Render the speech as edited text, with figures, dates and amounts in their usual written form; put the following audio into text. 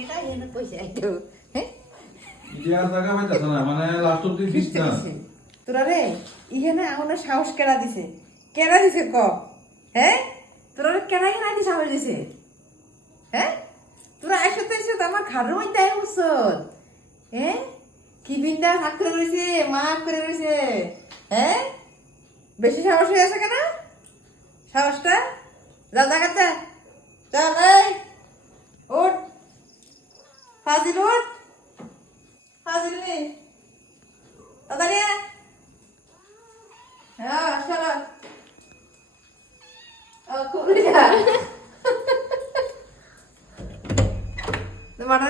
এটা এনে পয়সা আইতো হ্যাঁ ইতিহাস জায়গা পাইতাছ না মানে লাস্ট অব্দি দিস না তোরা রে ইখানে আমার সাহস কেডা দিছে ক হ্যাঁ তোরা কেডা কেনা দি সাহস দিছে হ্যাঁ তোরা আইসতে আইসতে আমার ঘরের মধ্যে আই বসত হ্যাঁ কি বিন্দা হাত করে রয়েছে মাফ করে রয়েছে হ্যাঁ বেশি সাহস হয়ে আছে কেন সাহসটা যা দেখাতে চল এই উঠ ফাজিল উঠ ফাজিল নে তাড়াতাড়ি হ্যাঁ চলো খুলে যা তোমার